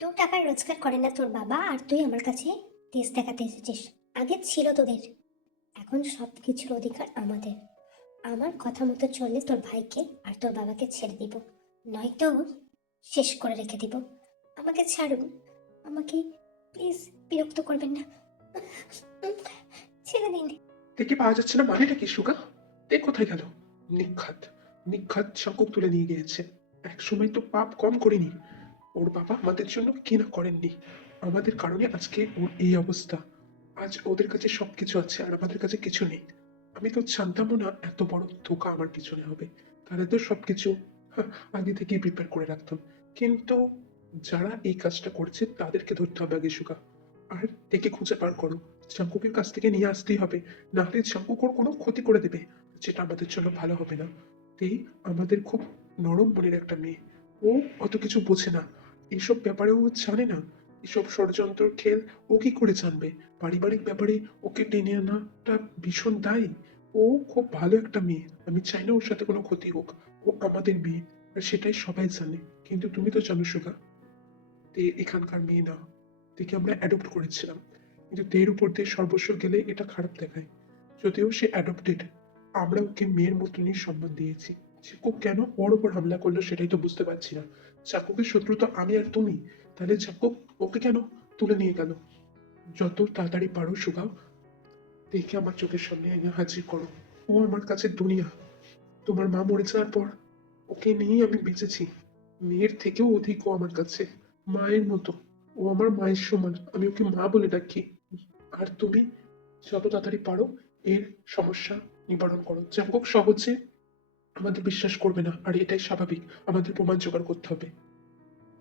টাকা রোজগার করে না তোর বাবা, আর তুই আমার কাছে তেজ দেখাতে এসেছিস। আগে ছিল তোদের, এখন সব কিছুর অধিকার আমাদের। আমার কথা মতো চললে তোর ভাইকে আর তোর বাবাকে ছেড়ে দিব, নয়তো শেষ করে রেখে দিব। আমাকে ছাড়ুন, আমাকে প্লিজ, বিরক্ত করবেন না, ছেড়ে দিন। দেখে পাওয়া যাচ্ছে না, মানেটা কি সুগা? দেখ কোথায় গেল। নিখাত নিখাত চাকুক তুলে নিয়ে গিয়েছে। এক সময় তো পাপ কম করিনি। ওর বাবা আমাদের জন্য কি না করেননি। আমাদের কারণে আজকে ওর এই অবস্থা। আজ ওদের কাছে সবকিছু আছে আর আমাদের কাছে কিছু নেই। আমি তো জানতামও না এত বড় ধোকা আমার পিছনে হবে। তাহলে তো সবকিছু আগে থেকেই প্রিপেয়ার করে রাখতাম। কিন্তু যারা এই কাজটা করছে তাদেরকে ধরতে হবে আগে সুগা। আর একে খুঁজে বার করো। চাঙ্কুকের কাছ থেকে নিয়ে আসতেই হবে, না হলে চাঙ্কুক ওর কোনো ক্ষতি করে দেবে, যেটা আমাদের জন্য ভালো হবে না। এই আমাদের খুব নরম মনের একটা মেয়ে, ও অত কিছু বোঝে না। এইসব ব্যাপারে ও জানে না। এসব ষড়যন্ত্র খেল ও কি করে জানবে? পারিবারিক ব্যাপারে ওকে টেনে আনাটা ভীষণ দায়ী। ও খুব ভালো একটা মেয়ে, আমি চাই না ওর সাথে কোনো ক্ষতি হোক। ও আমাদের মেয়ে, আর সেটাই সবাই জানে। কিন্তু তুমি তো জানো সুগা, তে এখানকার মেয়ে না। তেকে আমরা অ্যাডপ্ট করেছিলাম, কিন্তু তের উপর দিয়ে সর্বস্ব গেলে এটা খারাপ দেখায়। যদিও সে অ্যাডপ্টেড, আমরা ওকে মেয়ের মতনই সম্মান দিয়েছি। চাকু কেন ওর উপর হামলা করলো সেটাই তো বুঝতে পারছি না। চাকুকের শত্রু তো আমি আর তুমি, তাহলে চাকু ওকে কেন তুলে নিয়ে গেল? যত তাড়াতাড়ি পারো সুগাও, দেখে আমার চোখের সামনে এনে হাজির করো। ও আমার কাছে দুনিয়া। তোমার মা মরে যাওয়ার পর ওকে নিয়েই আমি বেঁচেছি। মেয়ের থেকেও অধিক ও আমার কাছে, মায়ের মতো। ও আমার মায়ের সমান, আমি ওকে মা বলে ডাকি। আর তুমি যত তাড়াতাড়ি পারো এর সমস্যা নিবারণ করো। যাক সহজে আমাদের বিশ্বাস করবে না, আর এটাই স্বাভাবিক। আমাদের প্রমাণ জোগাড় করতে হবে।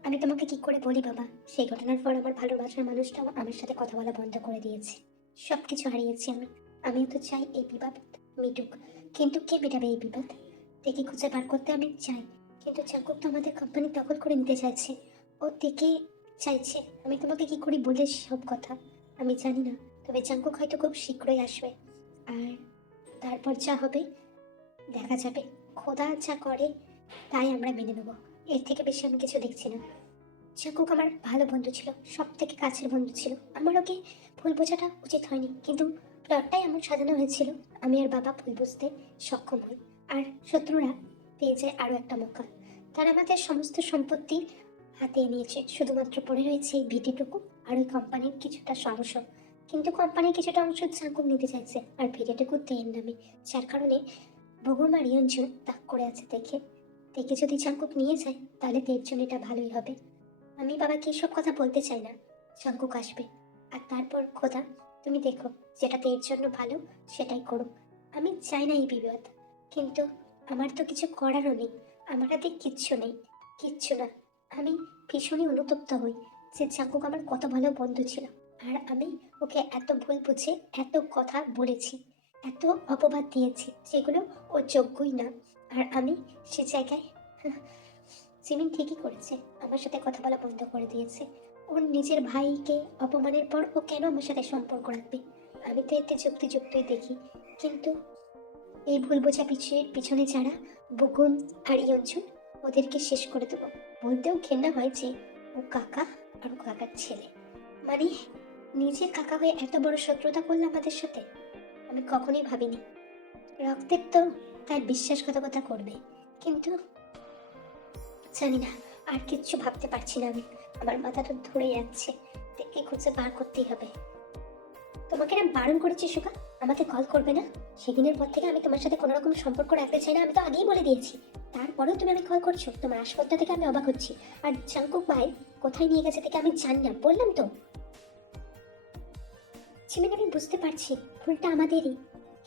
আমি তোমাকে কি করে বলি বাবা, সেই ঘটনার পর আমার ভালোবাসার মানুষটাও আমার সাথে কথা বলা বন্ধ করে দিয়েছে। সবকিছু হারিয়েছি আমি। আমিও তো চাই এই বিবাদ মিটুক, কিন্তু কে মেটাবে এই বিবাদ? দেখে খুঁজে বার করতে আমি চাই, কিন্তু চাকুক তো আমাদের কোম্পানি দখল করে নিতে চাইছে। ও দেখে চাইছে। আমি তোমাকে কি করে বলে সব কথা আমি জানি না, তবে চাঙ্কুক হয়তো খুব শীঘ্রই আসবে, আর তারপর যা হবে দেখা যাবে। খোদা যা করে তাই আমরা মেনে নেবো। এর থেকে বেশি আমি কিছু দেখছি না। চাকুক আমার ভালো বন্ধু ছিল, সব থেকে কাছের বন্ধু ছিল। আমার ওকে ভুল বোঝাটা উচিত হয়নি, কিন্তু প্লটটাই এমন সাজানো হয়েছিল আমি আর বাবা ভুল বুঝতে সক্ষম হই, আর শত্রুরা পেয়ে যায় আরো একটা মৌকা। তারা আমাদের সমস্ত সম্পত্তি হাতিয়ে নিয়েছে, শুধুমাত্র পড়ে রয়েছে এই ভিটিটুকু আর ওই কোম্পানির কিছুটা অংশ। কিন্তু কোম্পানির কিছুটা অংশ চাকুক নিতে চাইছে, আর ভিডিওটুকু তেল নামে, যার কারণে ভোগম আর ইয়ঞ্জু তাক করে আছে। দেখে দেখে যদি চাকুক নিয়ে যায় তাহলে তের জন্য এটা ভালোই হবে। আমি বাবাকে এসব কথা বলতে চাই না। চাঙ্কুক আসবে, আর তারপর খোদা তুমি দেখো, যেটাতে এর জন্য ভালো সেটাই করো। আমি চাই না এই বিবাদ, কিন্তু আমার তো কিছু করারও নেই। আমার হাতে কিচ্ছু নেই, কিচ্ছু না। আমি ভীষণই অনুতপ্ত হই যে চাঙ্কুক আমার কত ভালো বন্ধু ছিল, আর আমি ওকে এত ভুল বুঝে এত কথা বলেছি, এত অপবাদ দিয়েছি যেগুলো ও যোগ্যই না। আর আমি সে জায়গায় জিমিন ঠিকই করেছে, আমার সাথে কথা বলা বন্ধ করে দিয়েছে। ওর নিজের ভাইকে অপমানের পর ও কেন আমার সাথে সম্পর্ক রাখবে? আমি তো এতে যুক্তিযুক্তই দেখি, কিন্তু এই ভুল বোঝা পিছনে যারা বকুম আর ইয়ঞ্জুন, ওদেরকে শেষ করে দেবো। বলতেও ঘেন্না হয় যে ও কাকা আর ও কাকার ছেলে, মানে নিজে কাকা হয়ে এত বড় শত্রুতা করলো আমাদের সাথে। আমি কখনোই ভাবিনি রক্তের তো তার বিশ্বাসঘাতকতা করবে, কিন্তু জানি না, আর কিচ্ছু ভাবতে পারছি না আমি। আমার মাথাটা ধরে যাচ্ছে, দেখে খুঁজে বার করতেই হবে। তোমাকে না বারণ করেছি সুকা, আমাকে কল করবে না। সেদিনের পর থেকে আমি তোমার সাথে কোনো রকম সম্পর্ক রাখতে চাই না, আমি তো আগেই বলে দিয়েছি। তারপরেও তুমি আমি কল করছো, তোমার আসপত্তা থেকে আমি অবাক হচ্ছি। আর চাঙ্কুক ভাই কোথায় নিয়ে গেছে থেকে আমি জানি না, বললাম তো। চিমিন, আমি বুঝতে পারছি ভুলটা আমাদেরই,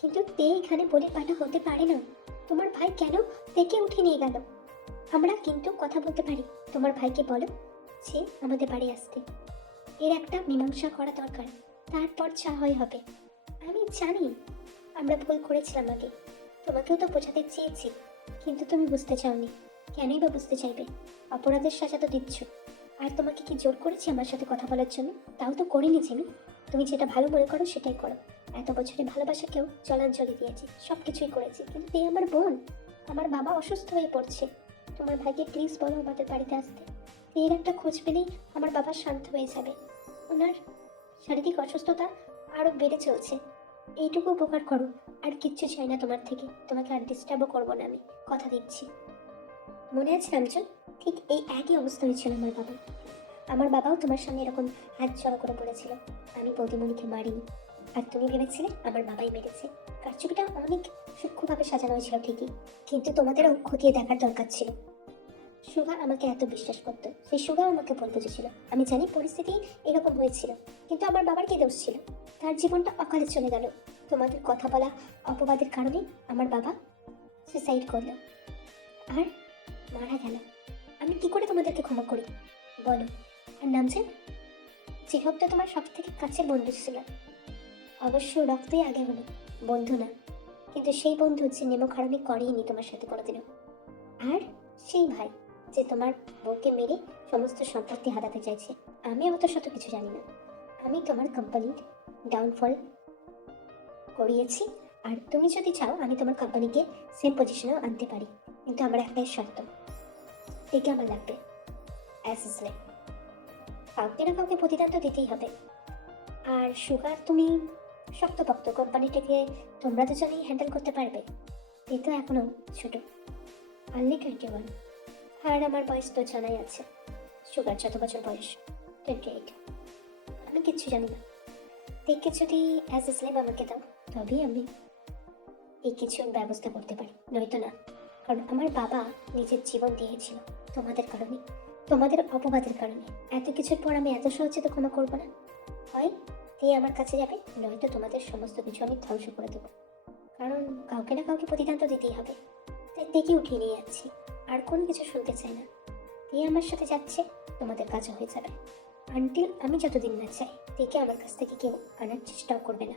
কিন্তু তে এখানে বলে পাঠা হতে পারে না। তোমার ভাই কেন তেকে উঠে নিয়ে গেল? আমরা কিন্তু কথা বলতে পারি। তোমার ভাইকে বলো যে আমাদের বাড়ি আসতে। এর একটা মীমাংসা করা দরকার, তারপর যা হয় হবে। আমি জানি আমরা ভুল করেছিলাম আগে, তোমাকেও তো বোঝাতে চেয়েছি, কিন্তু তুমি বুঝতে চাওনি। কেনই বা বুঝতে চাইবে? অপরাধের সাজা তো দিচ্ছ। আর তোমাকে কি জোর করেছি আমার সাথে কথা বলার জন্য? তাও তো করিনি জিমি। তুমি যেটা ভালো মনে করো সেটাই করো। এত বছরে ভালোবাসাকেও জলাঞ্জলি দিয়েছি, সব কিছুই করেছি, কিন্তু এই আমার বোন, আমার বাবা অসুস্থ হয়ে পড়ছে। তোমার ভাইকে প্লিজ বলো আমাদের বাড়িতে আসতে। এর একটা খোঁজ পেলেই আমার বাবা শান্ত হয়ে যাবে। ওনার শারীরিক অসুস্থতা আরো বেড়ে চলছে। এইটুকু উপকার করো, আর কিচ্ছু চাই না তোমার থেকে। তোমাকে আর ডিস্টার্বও করবো না আমি, কথা দিচ্ছি। মনে আছে রামচন, ঠিক এই একই অবস্থা হয়েছিল আমার বাবা। আমার বাবাও তোমার সামনে এরকম হাত জড়ো করে পড়েছিল। আমি বৌদিমণিকে মারিনি, আর তুমি ভেবেছিলে আমার বাবাই মেরেছে। কারচুপিটা অনেক সূক্ষ্মভাবে সাজানো হয়েছিল ঠিকই, কিন্তু তোমাদেরও খতিয়ে দেখার দরকার ছিল। সুগা আমাকে এত বিশ্বাস করতো, সেই সুগাও আমাকে ভুল বুঝেছিল। আমি জানি পরিস্থিতি এরকম হয়েছিল, কিন্তু আমার বাবার কি দোষ ছিল? তার জীবনটা অকালে চলে গেল তোমাদের কথা বলা অপবাদের কারণে। আমার বাবা সুসাইড করলো আর মারা গেল। আমি কি করে তোমাদেরকে ক্ষমা করি বলো? আর নামছেন, যে হোক তো তোমার সব থেকে কাছের বন্ধু ছিল। অবশ্য রক্তই আগে হলো, বন্ধু না। কিন্তু সেই বন্ধু যে নেমো খারামি করেইনি তোমার সাথে কোনোদিনও। আর সেই ভাই যে তোমার বউকে মেরে সমস্ত সম্পত্তি হাতাতে চাইছে। আমি অত শত কিছু জানি না। আমি তোমার কোম্পানির ডাউনফল করিয়েছি, আর তুমি যদি চাও আমি তোমার কোম্পানিকে সেম পজিশনেও আনতে পারি। কিন্তু আমার একটাই শর্ত, একে আমার লাগবে অ্যাসিস্ট্যান্ট। কাউকে না কাউকে প্রতিদান তো দিতেই হবে। আর সুগার, তুমি শক্তপোক্ত, কোম্পানিটাকে তোমরা দুজনেই হ্যান্ডেল করতে পারবে। এই তো এখনো ছোট, অনলি 21। আর আমার বয়স তো জানাই আছে। সুগার যত বছর বয়স, 28। আমি কিচ্ছু জানি না। দেখে যদি অ্যাজ এ স্লেভ আমাকে দাও, তবেই আমি এই কিছুর ব্যবস্থা করতে পারি, নয়তো না। কারণ আমার বাবা নিজের জীবন দিয়েছিল তোমাদের কারণে, তোমাদের অপবাদের কারণে। এত কিছুর পর আমি এত সহজে তো ক্ষমা করবো না। হয় দিয়ে আমার কাছে যাবে, নয়তো তোমাদের সমস্ত কিছু আমি ধ্বংস করে দেবো। কারণ কাউকে না কাউকে প্রতিদান তো দিতেই হবে। তাই দেখে উঠিয়ে নিয়ে যাচ্ছি, আর কোনো কিছু শুনতে চাই না। দিয়ে আমার সাথে যাচ্ছে, তোমাদের কাজও হয়ে যাবে। আনটিল আমি যতদিন না চাই, দেখে আমার কাছ থেকে কেউ আনার চেষ্টাও করবে না।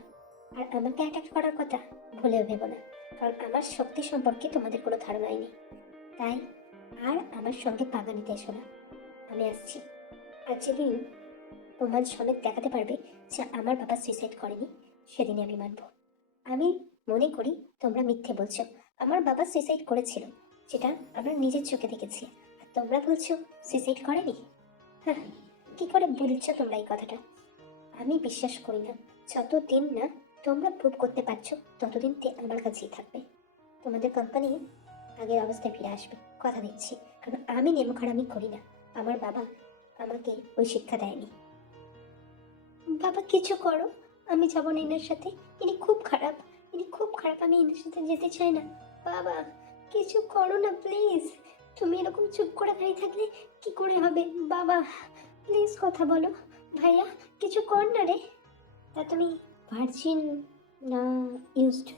আর আমাকে অ্যাটাক করার কথা ভুলেও ভেবো না, কারণ আমার শক্তি সম্পর্কে তোমাদের কোনো ধারণাই নেই। তাই আর আমার সঙ্গে পাগা নিতে এসো না। আমি আসছি। আর যেদিন প্রমাণ সমেত দেখাতে পারবে যে আমার বাবা সুইসাইড করেনি, সেদিনই আমি মানব। আমি মনে করি তোমরা মিথ্যে বলছো। আমার বাবা সুইসাইড করেছিল, যেটা আমরা নিজের চোখে দেখেছি। আর তোমরা বলছো সুইসাইড করেনি। হ্যাঁ, কি করে বলছো তোমরা এই কথাটা? আমি বিশ্বাস করি না। যতদিন না তোমরা প্রুভ করতে পারছো, ততদিন আমার কাছেই থাকবে। তোমাদের কোম্পানি আগের অবস্থায় ফিরে আসবে, কথা দিচ্ছি। কারণ আমি নেমখারামি করি না। আমার বাবা আমাকে ওই শিক্ষা দেয়নি। বাবা কিছু করো, আমি যাবো না এনার সাথে। ইনি খুব খারাপ, ইনি খুব খারাপ। আমি এনার সাথে যেতে চাই না। বাবা কিছু করো না প্লিজ। তুমি এরকম চুপ করে দাঁড়িয়ে থাকলে কি করে হবে? বাবা প্লিজ কথা বলো। ভাইয়া কিছু কর না রে। তা তুমি ভার্জিন না ইউজড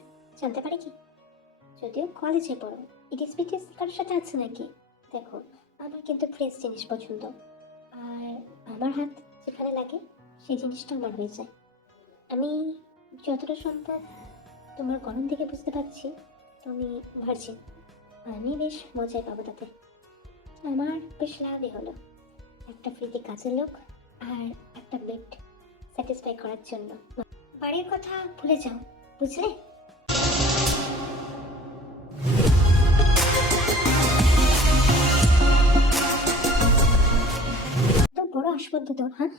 জানতে পারি কি? যদিও কলেজে পড়ো, ইটিস পিটিস কারোর সাথে আছে নাকি? দেখো, আমার কিন্তু ফ্রেশ জিনিস পছন্দ। আর আমার হাত যেখানে লাগে সেই জিনিসটা আমার হয়ে যায়। আমি যতটা সম্ভব তোমার গরম থেকে বুঝতে পারছি তুমি ভার্জিন। আমি বেশ মজাই পাবো তাতে। আমার বেশ লাভই হলো, একটা ফ্রিতে কাজের লোক আর একটা বেড স্যাটিসফাই করার জন্য। বাড়ির কথা ভুলে যাও, বুঝলে? তো বড় আসপদ্ধ তোর, হ্যাঁ?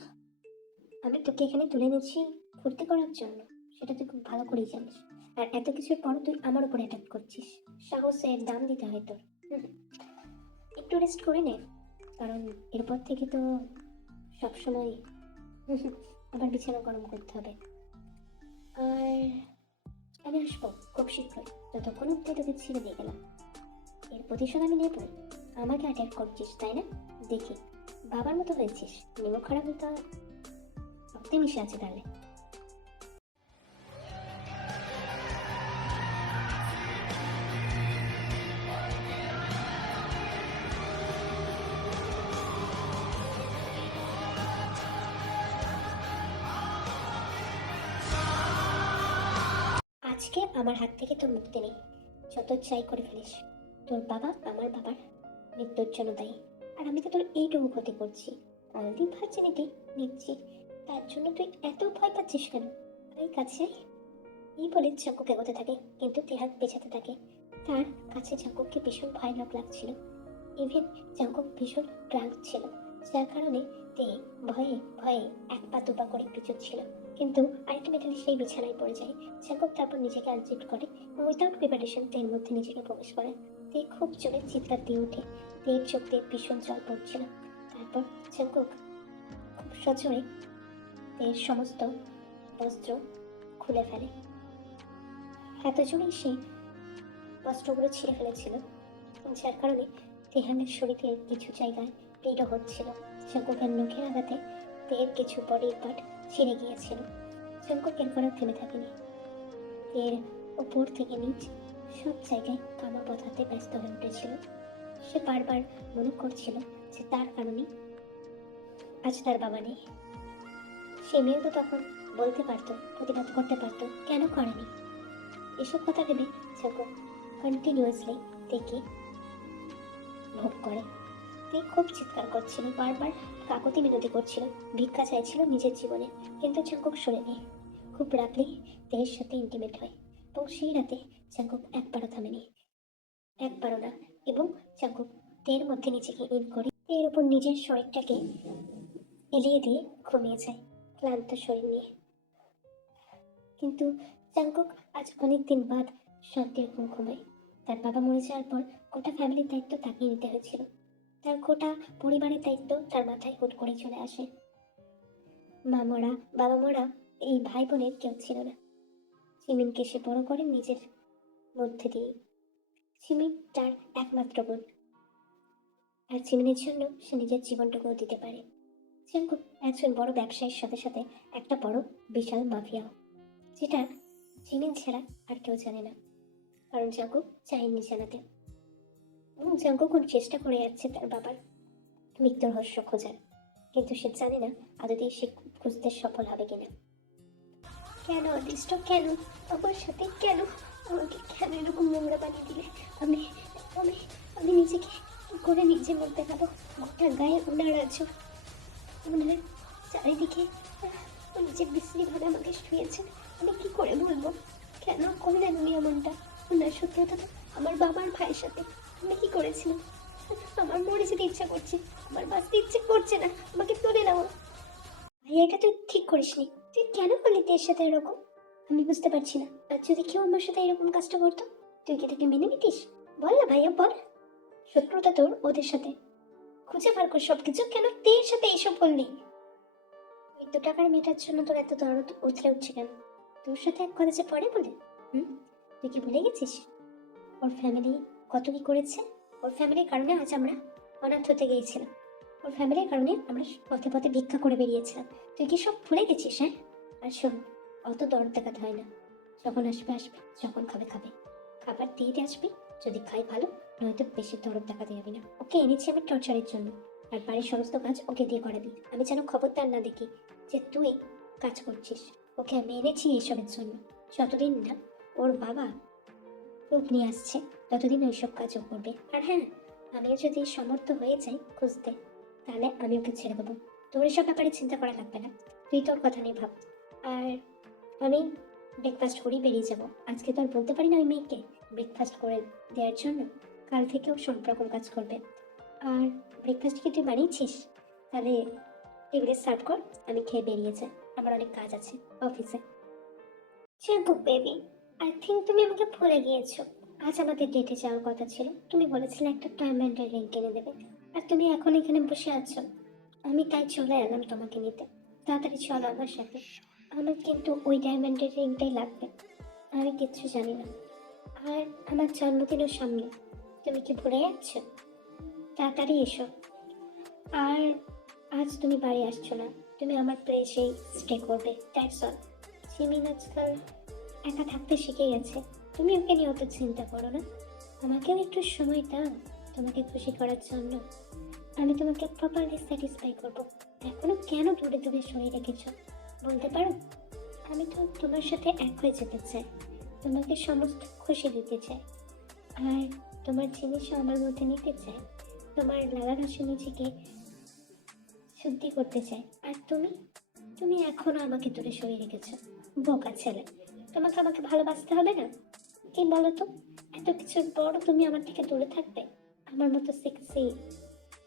আমি তোকে এখানে তুলে এনেছি ফুর্তি করার জন্য, সেটা তুই খুব ভালো করেই জানিস। আর এত কিছুর পর তুই আমার উপর অ্যাটাক করছিস। সাহসের দাম দিতে হয় তোর। হুম, একটু রেস্ট করে নে, কারণ এরপর থেকে তো সবসময় আবার বিছানা গরম করতে হবে। আর আমি আসবো খুব শীঘ্রই, যতক্ষণ অব্দি তোকে ছেড়ে দিয়ে গেলাম। এর প্রতিশোধ আমি নেবো। আমাকে অ্যাটাক করছিস তাই না? দেখি বাবার মতো হয়েছিস, নেবো খারাপ তো রক্তে মিশে আছে তাহলে। আজকে আমার হাত থেকে তোর মুক্তি নেই, যত চাই করে ফেলিস। তোর বাবা আমার বাবার মৃত্যুর জন্য দায়ী, আর আমি তো তোর এইটুকু ক্ষতি করছি, অনেকদিন ভার্জিনিটি নিচ্ছি। তার জন্য তুই এত ভয় পাচ্ছিস কেন? এই কাছে এই বলে চাকুক এগোতে থাকে, কিন্তু তেহাত পেছাতে থাকে। তার কাছে চাকুককে ভীষণ ভয়ানক লাগছিল। ইভেন চাকুক ভীষণ ড্রাঙ্ক ছিল, যার কারণে তে ভয়ে ভয়ে এক পা দুপা করে পিছুচ্ছিল, কিন্তু আলটিমেটলি সেই বিছানায় পড়ে যায়। জাঙ্কুক তারপর নিজেকে আনজিপ করে উইদাউট প্রিপারেশন তের মধ্যে নিজেকে প্রবেশ করে। তে খুব জোরে চিৎকার দিয়ে ওঠে, তের চোখ দিয়ে ভীষণ জল পড়ছিল। তারপর জাঙ্কুক খুব সজোরে তের সমস্ত বস্ত্র খুলে ফেলে। এত জোরেই সে বস্ত্রগুলো ছিঁড়ে ফেলেছিল, যার কারণে তেহানের শরীরের কিছু জায়গায় ব্লিডও হচ্ছিল। জাঙ্কুকের নখের আঘাতে তের কিছু বডির পার্ট ছিঁড়ে গিয়েছিল। জাঙ্কুক এরপর আর থেমে থাকেনি। তের উপর থেকে নিচ সব জায়গায় কামড় বসাতে ব্যস্ত হয়ে উঠেছিল। সে বারবার মনে করছিল যে তার কারণে আজ তার বাবা নেই। সে মেয়েও তো তখন বলতে পারতো, প্রতিবাদ করতে পারতো, কেন করেনি? এসব কথা ভেবে জাঙ্কুক কন্টিনিউয়াসলি দেখে ভোগ করে। তে খুব চিৎকার করছিল, বারবার কাকতি মিনতি করছিল, ভিক্ষা চাইছিল নিজের জীবনে, কিন্তু জাঙ্কুক শোনেনি। খুব রাগলে তের সাথে ইন্টিমেট হয়, এবং সেই রাতে জাঙ্কুক একবারও থামেনি, একবারও না। এবং জাঙ্কুক তের মধ্যে নিজেকে ইন করে এর উপর নিজের শরীরটাকে এলিয়ে দিয়ে ঘুমিয়ে যায় ক্লান্ত শরীর নিয়ে। কিন্তু জাঙ্কুক আজ অনেক দিন বাদ শান্তির ঘুম ঘুমায়। তার বাবা মরে যাওয়ার পর গোটা ফ্যামিলির দায়িত্ব তাকে নিতে হয়েছিল। তার গোটা পরিবারের দায়িত্ব তার মাথায় হুট করে চলে আসে। মা মরা, বাবা মরা, এই ভাই বোনের কেউ ছিল না। জিমিনকে সে বড় করে নিজের মধ্যে দিয়ে। জিমিন তার একমাত্র বোন, আর জিমিনের জন্য সে নিজের জীবনটুকুও দিতে পারে। জাঙ্কুক একজন বড় ব্যবসায়ীর সাথে সাথে একটা বড় বিশাল মাফিয়াও, যেটা জিমিন ছাড়া আর কেউ জানে না, কারণ জাঙ্কুক চায়নি জানাতে। এবং জাঙ্কুক চেষ্টা করে যাচ্ছে তার বাবার মৃত্যুর রহস্য খোঁজার, কিন্তু সে জানে না আদতে সে খুঁজতে সফল হবে কিনা। কেন অদৃষ্ট, কেন আমার সাথে, কেন আমাকে, কেন এরকম নোংরা বানিয়ে দিলে? আমি আমি আমি নিজেকে কি করে নিজের মধ্যে দেখাবো? গোটা গায়ে ওনার আছে, ওনার চারিদিকে নিজের বিশ্রীভাবে আমাকে শুয়েছেন। আমি কি করে বলবো কেন করলেন উনি এমনটা? ওনার সত্যতা তো আমার বাবার ভাইয়ের সাথে আমি কি করেছিলাম? আমার মরে যেতে ইচ্ছা করছে, আমার বাঁচতে ইচ্ছে করছে না, আমাকে তুলে নাও। ভাইয়া, এটা তুই ঠিক করিসনি। তুই কেন করলি তোর সাথে এরকম? আমি বুঝতে পারছি না। আর যদি কেউ আমার সাথে এরকম কাজটা করতো, তুই কি তাকে মেনে নিতিস? বল না ভাইয়া, বল। শত্রুতা তোর ওদের সাথে, খুঁজে বার কর সবকিছু। কেন তের সাথে এইসব করলি? মৃত্যু টাকার মেটার জন্য তোর এত দরদ উথলে উঠছে কেন? তোর সাথে এক কলেজে পড়ে বলে? তুই কি ভুলে গেছিস ওর ফ্যামিলি কত কি করেছে? ওর ফ্যামিলির কারণে আজ আমরা অনাথ হতে গিয়েছিলাম, ওর ফ্যামিলির কারণে আমরা পথে পথে ভিক্ষা করে বেরিয়েছিলাম। তুই কি সব ভুলে গেছিস? হ্যাঁ, আর শোন, অত দরদ দেখাতে হয় না। যখন আসবে আসবে, যখন খাবে খাবে, খাবার দিয়ে দিয়ে আসবি। যদি খাই ভালো, নয়তো বেশি দরদ দেখাতে যাবি না। ওকে এনেছি আমি টর্চারের জন্য, আর বাড়ির সমস্ত কাজ ওকে দিয়ে করাবি। আমি যেন খবরদার না দেখি যে তুই কাজ করছিস। ওকে আমি এনেছি এইসবের জন্য। যতদিন না ওর বাবা রূপ নিয়ে আসছে, ততদিন ওইসব কাজও করবে। আর হ্যাঁ, আমিও যদি সমর্থ হয়ে যাই খুঁজতে, তাহলে আমি ওকে ছেড়ে দেবো। তোর এসব ব্যাপারে চিন্তা করা লাগবে না, তুই তোর কথা নিয়ে ভাব। আর আমি ব্রেকফাস্ট করেই বেরিয়ে যাব। আজকে তো আর বলতে পারি না ওই মেয়েকে ব্রেকফাস্ট করে দেওয়ার জন্য, কাল থেকেও সব রকম কাজ করবে। আর ব্রেকফাস্ট কি তুই বানিয়েছিস? তাহলে টেবিলে সার্ভ কর, আমি খেয়ে বেরিয়ে যাই, আমার অনেক কাজ আছে অফিসে। চেকবুক বেবি, আই থিঙ্ক তুমি আমাকে ভুলে গিয়েছো। আজ আমাদের ডেটে যাওয়ার কথা ছিল, তুমি বলেছিলে একটা ডায়মন্ডের রিং কিনে দেবে, আর তুমি এখন এখানে বসে আছো। আমি তাই চলে এলাম তোমাকে নিতে। তাড়াতাড়ি চলো আমার সাথে। আমার কিন্তু ওই ডায়মন্ডের রিংটাই লাগবে, আমি কিচ্ছু জানি না। আর আমার জন্মদিনও সামনে, তুমি কি ভুলে যাচ্ছ? তাড়াতাড়ি এসো। আর আজ তুমি বাড়ি আসছো না, তুমি আমার প্লেসেই স্টে করবে, দ্যাটস অল। জিমিন আজকাল একা থাকতে শিখে গেছে, তুমি ওকে নিয়ে অত চিন্তা করো না। আমাকেও একটু সময় দাও তোমাকে খুশি করার জন্য। আমি তোমাকে প্রপারলি স্যাটিসফাই করবো। এখনো কেন দূরে দূরে সরিয়ে রেখেছ বলতে পারো? আমি তো তোমার সাথে এক হয়ে যেতে চাই, তোমাকে সমস্ত খুশি দিতে চাই, আর তোমার জিনিসও আমার মধ্যে নিতে চাই, তোমার লাগা ঘাসে নিজেকে শুদ্ধি করতে চাই। আর তুমি তুমি এখনো আমাকে দূরে সরিয়ে রেখেছো, বোকা ছেলে। তোমাকে আমাকে ভালোবাসতে হবে না? কি বলো তো, এত কিছুর পর তুমি আমার থেকে দূরে থাকবে? আমার মতো সেক্সি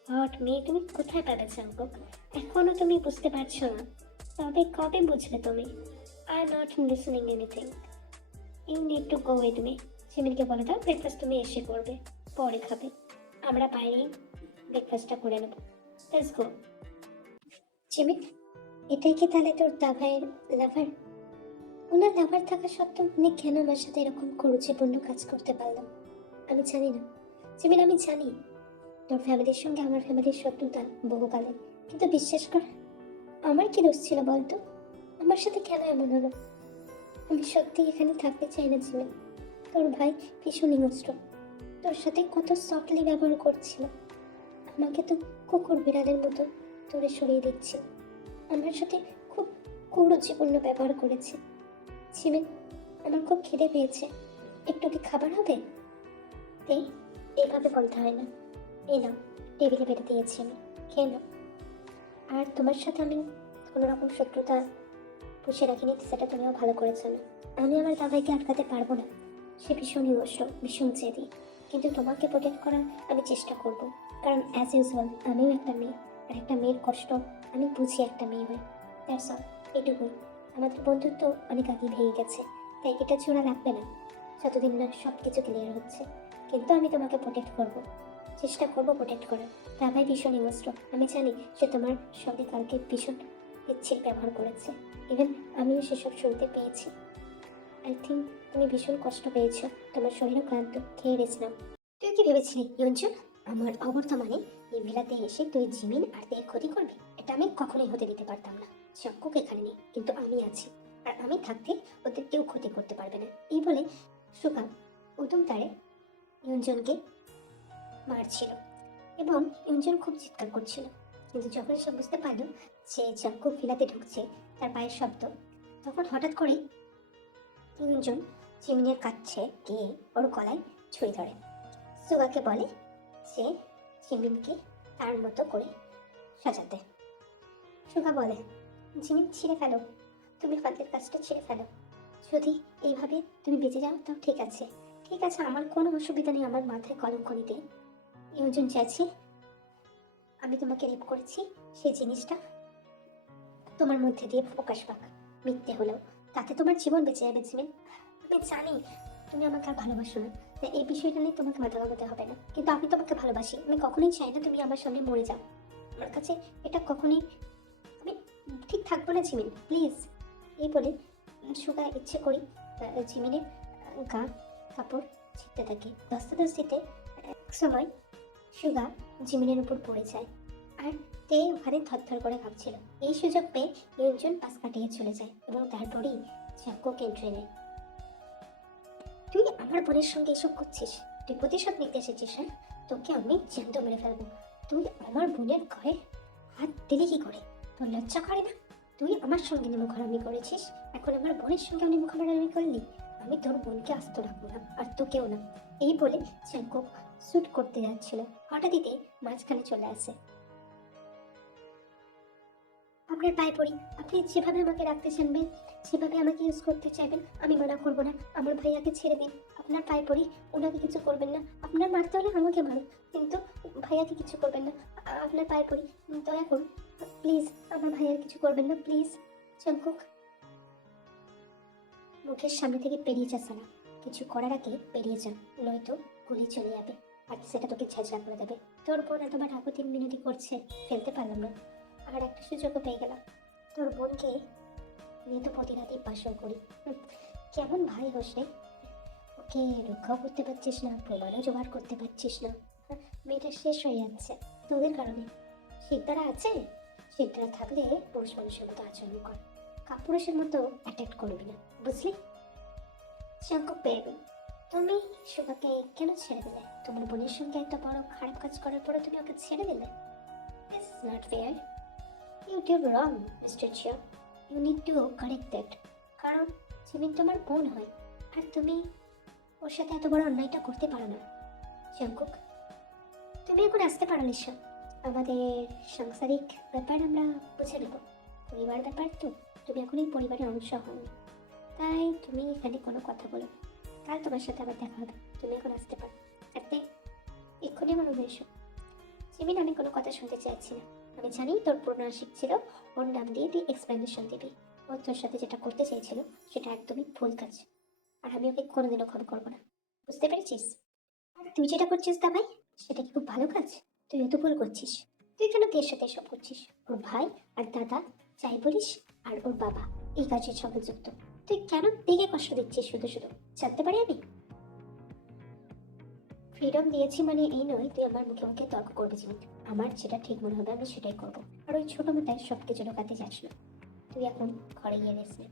হট মেয়ে তুমি কোথায় পাবে চাঙ্কুক? এখনো তুমি বুঝতে পারছো না? তবে কবে বুঝবে তুমি? I not listening anything. You need to go with me. সিমিনকে বলে দাও ব্রেকফাস্ট তুমি এসে করবে, পরে খাবে। আমরা বাইরেই ব্রেকফাস্টটা করে নেবো। Let's go. জিমিন, এটাই কি তাহলে তোর দাভাইয়ের লাভার? ওনার লাভার থাকা সত্ত্বেও উনি কেন আমার সাথে এরকম কুরুচিপূর্ণ কাজ করতে পারলাম? আমি জানি না। জিমিন, আমি জানি তোর ফ্যামিলির সঙ্গে আমার ফ্যামিলির শত্রুতা বহুকালে, কিন্তু বিশ্বাস কর, আমার কি দোষ ছিল বলতো? আমার সাথে কেন এমন হলো? আমি সত্যি এখানে থাকতে চাই না জিমিন। তোর ভাই ভীষণ হিংস্র, তোর সাথে কত সফটলি ব্যবহার করছিল। আমাকে তো কুকুর বিড়ালের মতো দূরে সরিয়ে দিচ্ছে। আমার সাথে খুব কুরুচিপূর্ণ ব্যবহার করেছে। জিমিন, আমার খুব খিদে পেয়েছে, একটু কি খাবার হবে? এই, এইভাবে বলতে হয় না। এই নাও, টেবিলে বেড়ে দিয়েছি আমি, খেয়ে নাও। আর তোমার সাথে আমি কোনো রকম শত্রুতা পুষে রাখিনি, সেটা তুমিও ভালো করেছো না। আমি আমার দাদাইকে আটকাতে পারবো না, সে ভীষণ হিংস্র, ভীষণ জেদি। কিন্তু তোমাকে প্রোটেক্ট করার আমি চেষ্টা করব, কারণ অ্যাজ ইউজুয়াল আমিও একটা মেয়ে, আর একটা মেয়ের কষ্ট আমি বুঝি একটা মেয়ে হয়ে। দ্যাটস অল, এটুকুই। আমাদের বন্ধুত্ব অনেক আগে ভেঙে গেছে, তাই এটা জোড়া লাগবে না যতদিন না সব কিছু ক্লিয়ার হচ্ছে। কিন্তু আমি তোমাকে প্রোটেক্ট করব, চেষ্টা করব প্রোটেক্ট করার। দাদাই ভীষণ হিংস্র, আমি জানি সে তোমার সঙ্গে কালকে ভীষণ বিচ্ছিরি ব্যবহার করেছে। ইভেন আমিও সেসব শুনতে পেয়েছি। আই থিঙ্ক তুমি ভীষণ কষ্ট পেয়েছো, তোমার শরীরও ক্লান্ত, খেয়ে রেস্ট নাও। তুই কি ভেবেছিলি ইয়ঞ্জু, আমার অবর্তমানে এই ভিলাতে এসে তুই জিমিন আর তের ক্ষতি করবি? এটা আমি কখনোই হতে দিতে পারতাম না। চক্ষুক এখানে নেই, কিন্তু আমি আছি, আর আমি থাকতে ওদের কেউ ক্ষতি করতে পারবে না। এই বলে সুকাম উদম তারে ইয়ঞ্জনকে মারছিল, এবং ইয়ঞ্জন খুব চিৎকার করছিল। কিন্তু যখন সে বুঝতে পারলো যে চক্ষুক ভিলাতে ঢুকছে তার পায়ের শব্দ, তখন হঠাৎ করে তিনজন চিমনির কাছে গিয়ে ওর গলায় ছুরি ধরে। সুগাকে বলে যে চিমিনকে তার মতো করে সাজাতে। সুগা বলে, জিমিন ছিঁড়ে ফেলো, তুমি হাতের কাজটা ছিঁড়ে ফেলো। যদি এইভাবে তুমি বেঁচে যাও তাও ঠিক আছে, ঠিক আছে, আমার কোনো অসুবিধা নেই আমার মাথায় কলঙ্ক নিতে। ইউজন চাইছি আমি তোমাকে রেপ করেছি, সেই জিনিসটা তোমার মধ্যে দিয়ে প্রকাশ পাক, মিথ্যে হলেও, তাতে তোমার জীবন বেঁচে যাবে জিমিন। আমি জানি তুমি আমাকে আর ভালোবাসো না, তাই এই বিষয়টা নিয়ে তোমাকে মাথা ঘামাতে হবে না, কিন্তু আমি তোমাকে ভালোবাসি। আমি কখনোই চাই না তুমি আমার সামনে মরে যাও। আমার কাছে এটা কখনোই, আমি ঠিক থাকবো না জিমিন, প্লিজ। এই বলে সুগা ইচ্ছে করি জিমিনের গা কাপড় ছিঁড়তে থাকে। দস্তে দস্তিতে এক সময় সুগা জিমিনের উপর পড়ে যায়, আর তে ওখানে থরথর করে ভাবছিল। এই সুযোগ পেয়ে ইউজন পাশ কাটিয়ে চলে যায়, এবং তারপরেই চ্যাকোকে এন্ট্রি নেয়। তুই আমার বোনের সঙ্গে এসব করছিস? তুই প্রতিশোধ নিতে এসেছিস? হ্যাঁ, তোকে আমি জ্যান্ত মেরে ফেলবো। তুই আমার বোনের ঘরে হাত দিলি কি করে? তোর লজ্জা করে না? তুই আমার সঙ্গে নেমুখারামি করেছিস, এখন আমার বোনের সঙ্গে নেমুখারামি করলি? আমি তোর বোনকে আস্ত রাখবো না, আর তোকেও না। এই বলে চ্যাঙ্কো শুট করতে যাচ্ছিল, হঠাৎই মাঝখানে চলে আসে। আপনার পায়ে পড়ি, আপনি যেভাবে আমাকে রাখতে চাইবেন, যেভাবে আমাকে ইউজ করতে চাইবেন, আমি মানা করবো না। আমার ভাইয়াকে ছেড়ে দিন, আপনার পায়ে পড়ি, ওনাকে কিছু করবেন না। আপনার মারতে হলে আমাকে মারুন, কিন্তু ভাইয়াকে কিছু করবেন না। আপনার পায়ে পড়ি, দয়া করুন, প্লিজ, আমার ভাইয়ার কিছু করবেন না, প্লিজ। চঙ্কুক, মুখের সামনে থেকে বেরিয়ে যা সালা, কিছু করার আগে বেরিয়ে যা, নয়তো গুলি চলে যাবে, আর সেটা তোকে ছেঁচড়া করে দেবে। তোর বোন এতবার আকুতি মিনতি করছে, ফেলতে পারলাম না, আর একটা সুযোগও পেয়ে গেলাম। তোর বোনকে নিয়ে তো প্রতি রাতেই পাশও করি। কেমন ভাই হোস রে, ওকে রক্ষাও করতে পারছিস না, প্রমাণও জোগাড় করতে পারছিস না। মেয়েটা শেষ হয়ে যাচ্ছে তোদের কারণে। শিকদারা আছে, শিকদারা থাকলে পুরুষ মানুষের মতো আচরণ কর, কাপুরুষের মতো অ্যাটাক করবি না, বুঝলি? চাঙ্কু বেবি, তুমি সুগাকে কেন ছেড়ে দিলে? তোমার বোনের সঙ্গে একটা বড় খারাপ কাজ করার পরে তুমি ওকে ছেড়ে দিলে? This is not fair. You did wrong, Mr. Chia. You need to correct that. কারণ জিমিন তোমার বোন হয়, আর তুমি ওর সাথে এত বড় অন্যায়টা করতে পারো না। জঙ্কুক, তুমি এখন আসতে পারো নিশ্চয়। আমাদের সাংসারিক ব্যাপার আমরা বুঝে নেব, পরিবার ব্যাপার তো, তুমি এখন এই পরিবারের অংশ হও, তাই তুমি এখানে কোনো কথা বলো না। কাল তোমার সাথে আবার দেখা হবে, তুমি এখন আসতে পারো। আর এক্ষুনি আমার রুমে এসো। এমনি আমি কোনো কথা শুনতে চাইছি না। আমি জানি তোর পুরনো আশিক ছিল, ওর নাম দিয়ে তুই এক্সপ্লেনেশন দিবি। ও তোর সাথে যেটা করতে চেয়েছিল সেটা একদমই ভুল কাজ, আর আমি ওকে কোনোদিনও ক্ষমা করবো না। বুঝতে পেরেছিস? আর তুই যেটা করছিস তা ভাই, সেটা কি খুব ভালো কাজ? তুইও তো ভুল করছিস। তুই কেন তের সাথে এসব করছিস? ওর ভাই আর দাদা যাই বলিস, আর ওর বাবা এই কাজের সঙ্গে যুক্ত। তুই কেন দিকে কষ্ট দিচ্ছিস শুধু শুধু, জানতে পারি আমি? ফ্রিডম দিয়েছি মানে এই নয় তুই আমার মুখে মুখে তর্ক করবি জীবন। আমার যেটা ঠিক মনে হবে আমি সেটাই করবো। আর ওই ছোট মাথায় সব কিছু ঢোকাতে যাস না। তুই এখন ঘরে গিয়ে রেস্ট নে,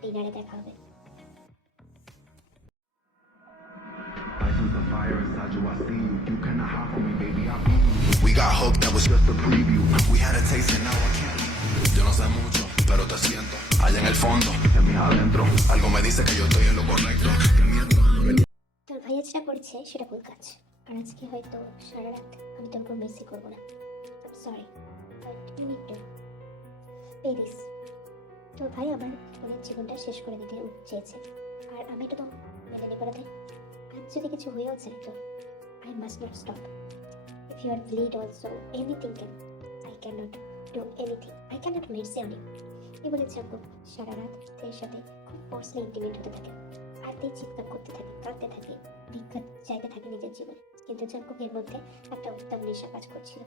ডিনারে দেখা হবে। I threw the fire inside you, I see you. You cannot hide from me, baby, I be you. We got hope that was just a preview. We had a taste and now I can't leave. Yo no sé mucho, pero te siento. Allá en el fondo, en mí adentro. Algo me dice que yo estoy en lo correcto. Que miento. তোর ভাইয়া যেটা করছে সেটা ভুল কাজ, আর আজকে হয়তো সারা রাত আমি তোর উপর মিসই করবো না। Sorry, but you need to pay this. তোর ভাই আমার বোনের জীবনটা শেষ করে দিতে চেয়েছে, আর আমি এটা তো মেনে নেবো না। তাই আজ যদি কিছু হয়েও যায় তো I must not stop. If you are bleed also anything can, I can not do anything, I can not mercy on you. কি বলে চাকু সারা রাত তের সাথে খুব ফোর্সলি ইন্টিমেট হতে থাকে, আর তে চিৎকার করতে থাকে, কাঁদতে থাকে, ভিক্ষা চাইতে থাকে নিজের জীবন। কিন্তু চাকুকের মধ্যে একটা উত্তম নেশা কাজ করছিল।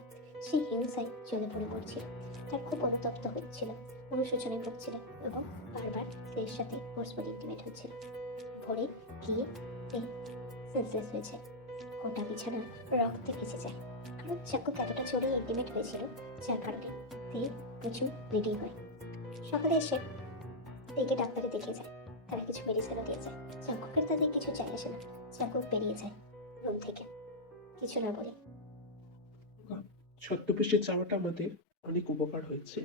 সেই হিংসায় জ্বলে পড়ে পড়ছিল। তার খুব অনুতপ্ত হচ্ছিল, অনুশোচনায় ভুগছিল এবং বারবার তের সাথে ফোর্সফুলি ইন্টিমেট হচ্ছিল। ভোরে গিয়ে তে সেন্সলেস হয়েছে। গোটা বিছানা রক্তে ভেসে যায়, কারণ চাকুক এতটা জোরে ইন্টিমেট হয়েছিল যার কারণে তে প্রচুর ব্লিডিং হয়। সকালে এসে তেকে ডাক্তারে দেখে যায়, তারা কিছু মেডিসিনও দিয়ে যায়। চাকুকের তাদের কিছু চাই আসে না, চাকুক বেরিয়ে যায় রুম থেকে কিছু না বলে। ছদ্মবেশে যাওয়াটা আমাদের অনেক উপকার হয়েছে।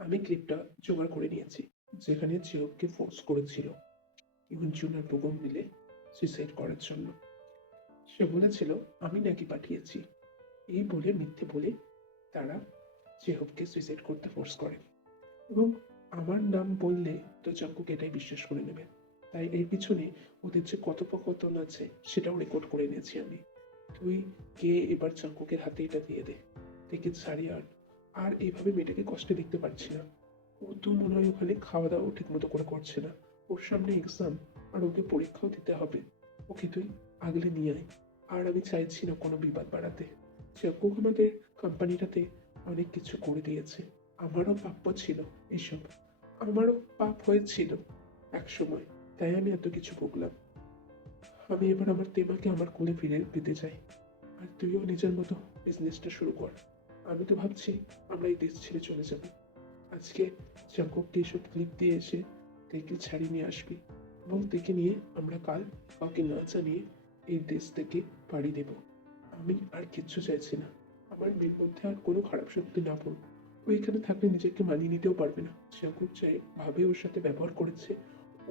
আমি ক্লিপটা জোগাড় করে নিয়েছি যেখানে জিওকে ফোর্স করেছিল ইউনজুন আর বুবন মিলে সুইসাইড করার জন্য। সে বলেছিল আমি নাকি পাঠিয়েছি, এই বলে মিথ্যে বলে তারা জেহবকে সুইসাইড করতে ফোর্স করে, এবং আমার নাম বললে তো চাঙ্কুক এটাই বিশ্বাস করে নেবে। তাই এর পিছনে ওদের যে কথোপকথন আছে সেটাও রেকর্ড করে নিয়েছি আমি। তুই কে এবার চাঙ্কুকের হাতে এটা দিয়ে দে, দেখে ছাড়িয়ে আন। আর এইভাবে মেয়েটাকে কষ্টে দেখতে পারছি না। ও তো মনে হয় ওখানে খাওয়া দাওয়া ঠিক মতো করে করছে না। ওর সামনে এক্সাম, আর ওকে পরীক্ষাও দিতে হবে। ওকে তুই আগলে নিয়ে আয়। আর আমি চাইছি না কোনো বিবাদ বাড়াতে। চাঙ্কুক আমাদের কোম্পানিটাতে অনেক কিছু করে দিয়েছে, আমারও প্রাপ্য ছিল এসব। আমারও পাপ হয়েছিল এক সময়, তাই আমি এত কিছু ভুগলাম। আমি এবার আমার তেমাকে আমার কোলে ফিরে পেতে চাই। আর তুইও নিজের মতো বিজনেসটা শুরু কর। আমি তো ভাবছি আমরা এই দেশ ছেড়ে চলে যাব। আজকে জাঙ্কুককে এসব ক্লিপ দিয়ে এসে তেকে ছাড়িয়ে নিয়ে আসবি, এবং তেকে নিয়ে আমরা কাল কাউকে না জানিয়ে এই দেশ থেকে পাড়ি দেব। আমি আর কিচ্ছু চাইছি না, আমার মেয়ের মধ্যে আর কোনো খারাপ শক্তি না পড়ুক। ও এখানে থাকলে নিজেকে মানিয়ে নিতেও পারবে না। জাঙ্কুক চাই ভাবে ওর সাথে ব্যবহার করেছে,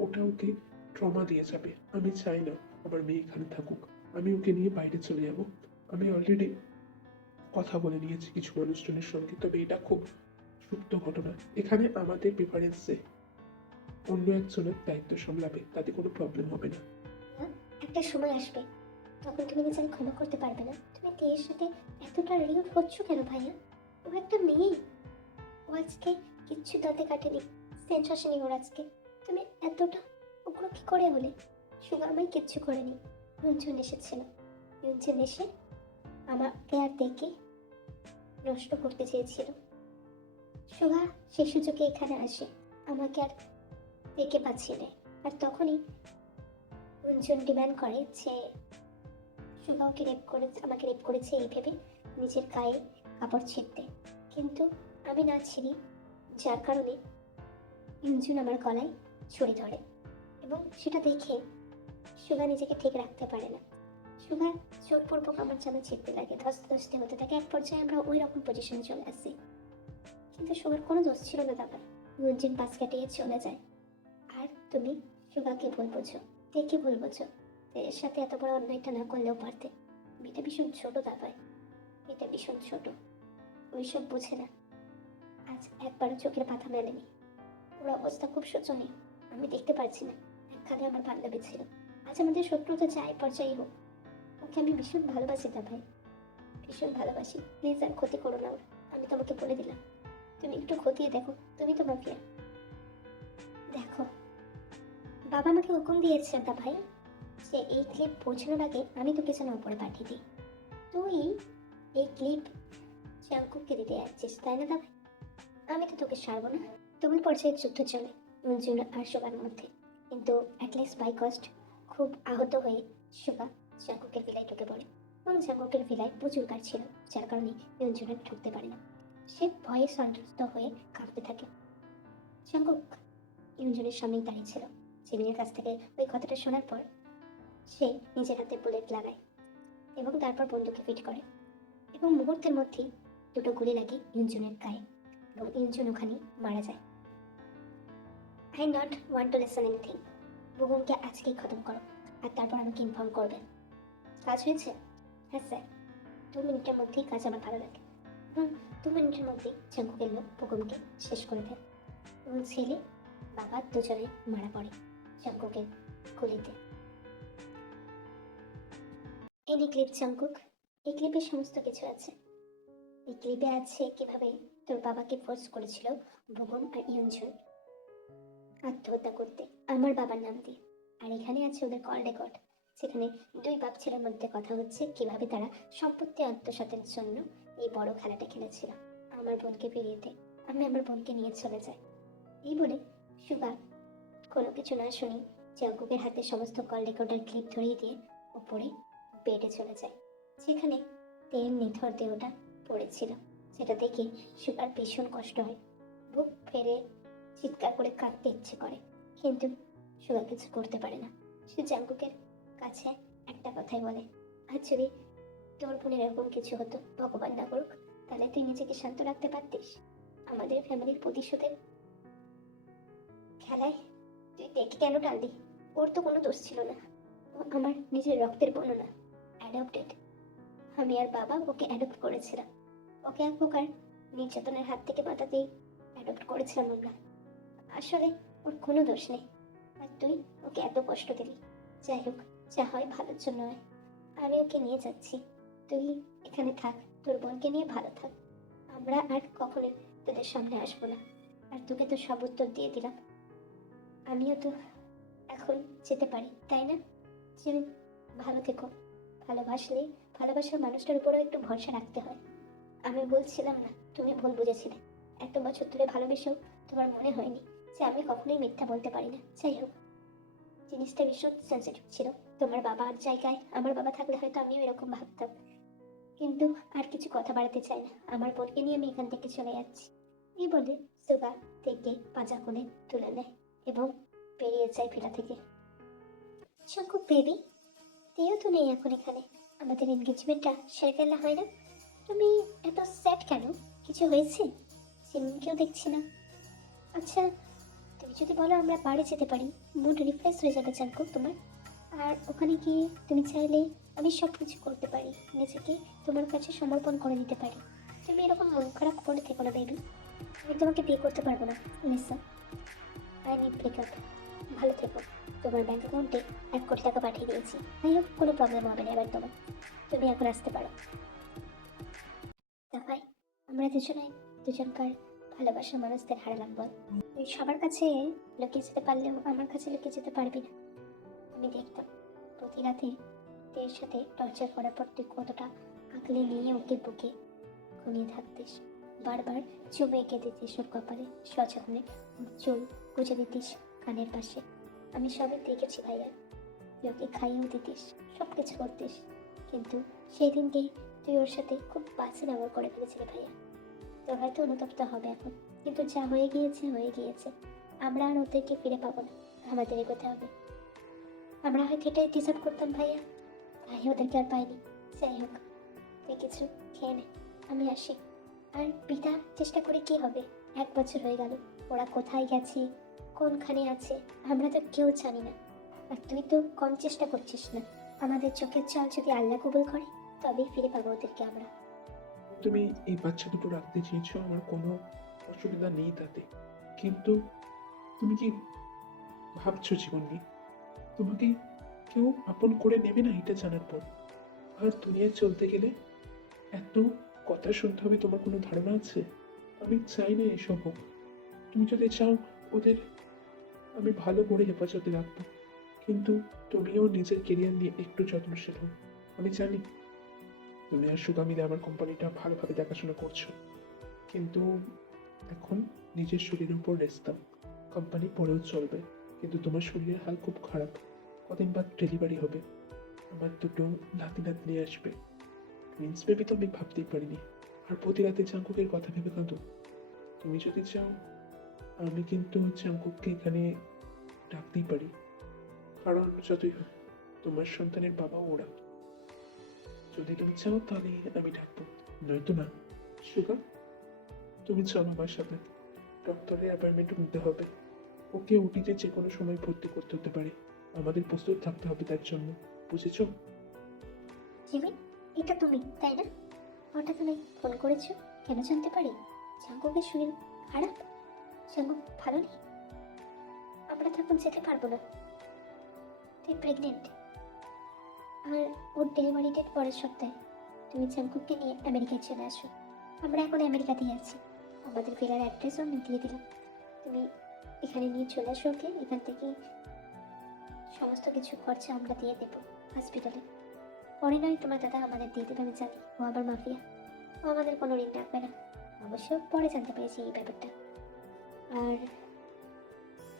ওটা ওকে ট্রমা দিয়ে যাবে। আমি চাই না আমার মেয়ে এখানে থাকুক। আমি ওকে নিয়ে বাইরে চলে যাব। আমি অলরেডি কথা বলে নিয়েছি কিছু মানুষজনের সঙ্গে, তবে এটা খুব সুপ্ত ঘটনা। এখানে আমাদের প্রেফারেন্সে অন্য একজনের দায়িত্ব সামলাবে, তাতে কোনো প্রবলেম হবে না। হ্যাঁ, একটা সময় আসবে তখন তুমি নিজেকে ক্ষমা করতে পারবে না। তুমি তেয়ের সাথে এতটা রিউড হচ্ছ কেন ভাইয়া? ও একটা মেয়ে, ও আজকে কিচ্ছু দাঁতে কাটেনি, সেন্স আসেনি ওর আজকে। তুমি এতটা উগ্র কি করে হলে? সুগা আমায় কিচ্ছু করেনি, রঞ্জন এসেছিল। রঞ্জন এসে আমাকে আর দেখে নষ্ট করতে চেয়েছিল। সুগা সেই সুযোগে এখানে আসে, আমাকে আর দেখে বাঁচিয়ে নেয়। আর তখনই রঞ্জন ডিমান্ড করে যে সুগা ওকে রেপ করে, আমাকে রেপ করেছে এই ভেবে নিজের গায়ে কাপড় ছিঁড়তে। কিন্তু আমি না ছিঁড়ি, যার কারণে ইঞ্জুন আমার গলায় ছুরি ধরে, এবং সেটা দেখে সুগা নিজেকে ঠিক রাখতে পারে না। সুগা জোরপূর্বক আমার জামা ছিঁড়তে লাগে, ধস্তে হতে থাকে। এক পর্যায়ে আমরা ওই রকম পজিশনে চলে আসি, কিন্তু সুগার কোনো দোষ ছিল না দাদা। ইঞ্জিন পাশ কাটিয়ে চলে যায়। আর তুমি সুগাকে ভুল বোঝো, দেখে ভুল বোঝো। এর সাথে এত বড় অন্যায়টা না করলেও পারতে। মেয়েটা ভীষণ ছোট দাদাই, এটা ভীষণ ছোট, ওইসব বোঝে না। আজ একবারও চোখের পাতা মেলেনি। ওর অবস্থা খুব শোচনীয়, আমি দেখতে পারছি না। একখানে আমার বান্ধবী ছিল, আজ আমাদের শত্রুতা যাই পর্যায়ে হোক, ওকে আমি ভীষণ ভালোবাসি দাদাই। ভীষণ ভালোবাসি। প্লিজ আর ক্ষতি করো না ওর। আমি তোমাকে বলে দিলাম, তুমি একটু খতিয়ে দেখো, তুমি তো মাফিয়া। দেখো, বাবা আমাকে হুকুম দিয়েছে দা ভাই যে এই ক্লিপ পৌঁছানোর আগে আমি তোকে যেন ওপরে পাঠিয়ে দিই। তুই এই ক্লিপ চাঙ্কুককে দিতে যাচ্ছিস, তাই না দা ভাই? আমি তো তোকে ছাড়বো না। তোমার পর্যায়ে যুদ্ধ চলে মঞ্জুর আর সুগার মধ্যে, কিন্তু অ্যাটলিস্ট বাই কস্ট খুব আহত হয়ে সুগা চাঙ্কুকের ভিলায় ঢুকে পড়ে এবং চাঙ্কুকের ভিলায় প্রচুর কাজ ছিল, যার কারণে মঞ্জুরা ঢুকতে পারে না। সে ভয়ে সন্ত্রস্ত হয়ে কাঁপতে থাকে। চাঙ্কুক ইউনজনের সামনেই দাঁড়িয়ে ছিল। জিমিনের কাছ থেকে ওই কথাটা শোনার পর সে নিজের হাতে বুলেট লাগায় এবং তারপর বন্দুকে ফিট করে এবং মুহূর্তের মধ্যেই দুটো গুলি লাগে ইউনজনের গায়ে এবং ইউনজন ওখানে মারা যায়। I not want to listen anything. বুবুমকে আজকেই খতম করো আর তারপর আমাকে ইনফর্ম করবে। কাজ হয়েছে? হ্যাঁ স্যার। 2 মিনিটের মধ্যেই কাজ আমার ভালো লাগে এবং 2 মিনিটের মধ্যেই চাঙ্কুকের লোক বুবুমকে শেষ করে দেয় এবং ছেলে বাবা দুজনে মারা পড়ে চাঙ্কুকের গুলিতে। এই ক্লিপ চাঙ্কুক, এই ক্লিপে সমস্ত কিছু আছে। এই ক্লিপে আছে কিভাবে তোর বাবাকে ফোর্স করেছিল বুবুম আর ইয়ঞ্জন আত্মহত্যা করতে আমার বাবার নাম দিয়ে। আর এখানে আছে ওদের কল রেকর্ড, যেখানে দুই বাপ ছেলের মধ্যে কথা হচ্ছে কিভাবে তারা সম্পত্তি আত্মসাতের জন্য এই বড় খেলাটা খেলেছিল। আমার বোনকে ফিরিয়ে দে, আমি আমার বোনকে নিয়ে চলে যাই। এই বলে সুগা কোনো কিছু না শুনি চাঙ্কুকের হাতে সমস্ত কল রেকর্ডের ক্লিপ ধরিয়ে দিয়ে উপরে বেডে চলে যায়, যেখানে তেল নিথর দেহটা পড়েছিল। সেটা দেখে সুগার ভীষণ কষ্ট হয়, বুক ফেরে চিৎকার করে কাঁদতে ইচ্ছে করে, কিন্তু সুগা কিছু করতে পারে না। সে জাঙ্কুকের কাছে একটা কথাই বলে, আর যদি তোর বোনের এরকম কিছু হতো, ভগবান না করুক, তাহলে তুই নিজেকে শান্ত রাখতে পারতিস। আমাদের ফ্যামিলির প্রতিশোধের খেলায় তুই দেখে কেন টানলি? ওর তো কোনো দোষ ছিল না, ও আমার নিজের রক্তের বোন না, অ্যাডপ্টেড। আমি আর বাবা ওকে অ্যাডপ্ট করেছিলাম, ওকে এক প্রকার নির্যাতনের হাত থেকে বাঁচাতেই অ্যাডপ্ট করেছিলাম আমরা। আসলে ওর কোনো দোষ নেই, আর তুই ওকে এত কষ্ট দিলি। যাই হোক, যা হয় ভালোর জন্য হয়। আমি ওকে নিয়ে যাচ্ছি, তুই এখানে থাক, তোর বোনকে নিয়ে ভালো থাক। আমরা আর কখনোই তোদের সামনে আসবো না। আর তোকে তো সব উত্তর দিয়ে দিলাম, আমিও তো এখন যেতে পারি, তাই না? যে ভালো থেকো। ভালোবাসলে ভালোবাসার মানুষটার উপরেও একটু ভরসা রাখতে হয়। আমি বলছিলাম না, তুমি ভুল বুঝেছিলে। এত বছর ধরে ভালোবেসেও তোমার মনে হয়নি যে আমি কখনোই মিথ্যা বলতে পারি না। যাই হোক, জিনিসটা ভীষণ সেন্সিটিভ ছিল। তোমার বাবার জায়গায় আমার বাবা থাকলে হয়তো আমিও এরকম ভাবতাম, কিন্তু আর কিছু কথা বাড়াতে চাই না। আমার বোনকে নিয়ে আমি এখান থেকে চলে যাচ্ছি। এই বলে সুগা থেকে পাঁজা কোণে তুলে নেয় এবং বেরিয়ে যায় ভিলা থেকে। শঙ্কু বেবি, তুইও তো নেই এখন এখানে। আমাদের এনগেজমেন্টটা সেরে ফেলা হয় না? তুমি এত স্যাড কেন? কিছু হয়েছে? সিনকেও দেখছি না। আচ্ছা, তুমি যদি বলো আমরা বাড়ি যেতে পারি, মুড রিফ্রেশ হয়ে যাবে জানকো তোমার। আর ওখানে গিয়ে তুমি চাইলে আমি সব কিছু করতে পারি, নিজেকে তোমার কাছে সমর্পণ করে দিতে পারি। তুমি এরকম মন খারাপ করে থেকো না বেবি। আমি তোমাকে বিয়ে করতে পারবো না লিসা, আই নিড ব্রেকআপ। ভালো থেকো। তোমার ব্যাংক অ্যাকাউন্টে 1 কোটি টাকা পাঠিয়ে দিয়েছি। যাই হোক, কোনো প্রবলেম হবে না এবার তোমার। তুমি এখন আসতে পারো। তা ভাই, আমরা দুজনকার ভালোবাসার মানুষদের হারালাম বল। তুই সবার কাছে লুকিয়ে যেতে পারলেও আমার কাছে লুকিয়ে যেতে পারবি না। আমি দেখতাম প্রতি রাতে তের সাথে টর্চার করার পর তুই কতটা আঁকলে নিয়ে ওকে বুকে ঘুমিয়ে থাকতিস, বারবার চুমে এঁকে দিতিস ওর কপালে, সযত্নে ওর চুল গুজে দিতিস কানের পাশে। আমি সবই দেখেছি ভাইয়া। তুই ওকে খাইয়েও দিতিস, সব কিছু করতিস, কিন্তু সেই দিনকেই তুই ওর সাথে খুব বাজে ব্যবহার করে ফেলেছিলি ভাইয়া। তোর হয়তো অনুতপ্ত হবে এখন, কিন্তু যা হয়ে গিয়েছে হয়ে গিয়েছে। আমরা আর ওদেরকে ফিরে পাবো না, আমাদের এগোতে হবে। আমরা হয়তো এটাই ডিসার্ভ করতাম ভাইয়া, তাই ওদেরকে আর পাইনি। যাই হোক, তুই কিছু খেয়ে নে, আমি আসি। আর পিতা চেষ্টা করে কি হবে? 1 বছর হয়ে গেল, ওরা কোথায় গেছে, কোনখানে আছে, আমরা তো কেউ জানি না। আর তুই তো কম চেষ্টা করছিস না। আমাদের চোখের জল যদি আল্লাহ কবুল করে, তবেই ফিরে পাবো ওদেরকে আমরা। তুমি এই বাচ্চা দুটো রাখতে চেয়েছো, আমার কোনো অসুবিধা নেই তাতে, কিন্তু তুমি কি ভাবছো জীবন নিয়ে? তোমাকে কেউ আপন করে নেবে না এটা জানার পর। আর দুনিয়ায় চলতে গেলে এত কথা শুনতে হবে তোমার কোনো ধারণা আছে? আমি চাই না এসব হোক। তুমি যদি চাও ওদের আমি ভালো করে হেফাজতে রাখবো, কিন্তু তুমিও নিজের কেরিয়ার নিয়ে একটু যত্নশীল হও। আমি জানি তুমি আর সুগা মিলে আমার কোম্পানিটা ভালোভাবে দেখাশোনা করছো, কিন্তু এখন নিজের শরীরের উপর রেস্ট দাও। কোম্পানি পরেও চলবে, কিন্তু তোমার শরীরের হাল খুব খারাপ। কদিন বাদ ডেলিভারি হবে, আমার দুটো নাতি নাতনি আসবে। টুইন্স বেবি তো আমি ভাবতেই পারিনি। আর প্রতি রাতে চাঙ্কুকের কথা ভেবে কাঁদো। তুমি যদি চাও আমি কিন্তু চাঙ্কুককে এখানে ডাকতেই পারি, কারণ যতই হোক তোমার সন্তানের বাবা ওরা। যদি তুমি চাও তাহলে আমি ডাকবো, নয়তো না। সুগা, তুমি চলো আমার সাথে। ডক্টরের অ্যাপয়েন্টমেন্ট নিতে হবে। ওকে ওটিতে যে কোনো সময় ভর্তি করতে হতে পারে। আমাদের প্রস্তুত থাকতে হবে তার জন্য, বুঝেছো? জিমিন, এটা তুমি তাই না? হঠাৎ তুমি ফোন করেছো, কেন জানতে পারি? জাঙ্কুকের শরীর খারাপ? জাঙ্কুক ভালো নেই? আমরা তখন যেতে পারবো না। তুই প্রেগনেন্ট, আর ওর ডেলিভারি ডেট পরের সপ্তাহে। তুমি জাঙ্কুককে নিয়ে আমেরিকায় চলে আসো। আমরা এখন আমেরিকাতেই আছি। আমাদের ভিলার অ্যাড্রেসও আমি দিয়ে দিলাম। তুমি এখানে নিয়ে চলে আসো ওকে। এখান থেকে সমস্ত কিছু খরচা আমরা দিয়ে দেবো হসপিটালে। পরে নয় তোমার দাদা আমাদের দিয়ে দেবে, আমি জানি। ও আবার মাফিয়া, ও আমাদের কোনো ঋণ রাখবে না। অবশ্য পরে জানতে পেরেছি এই ব্যাপারটা। আর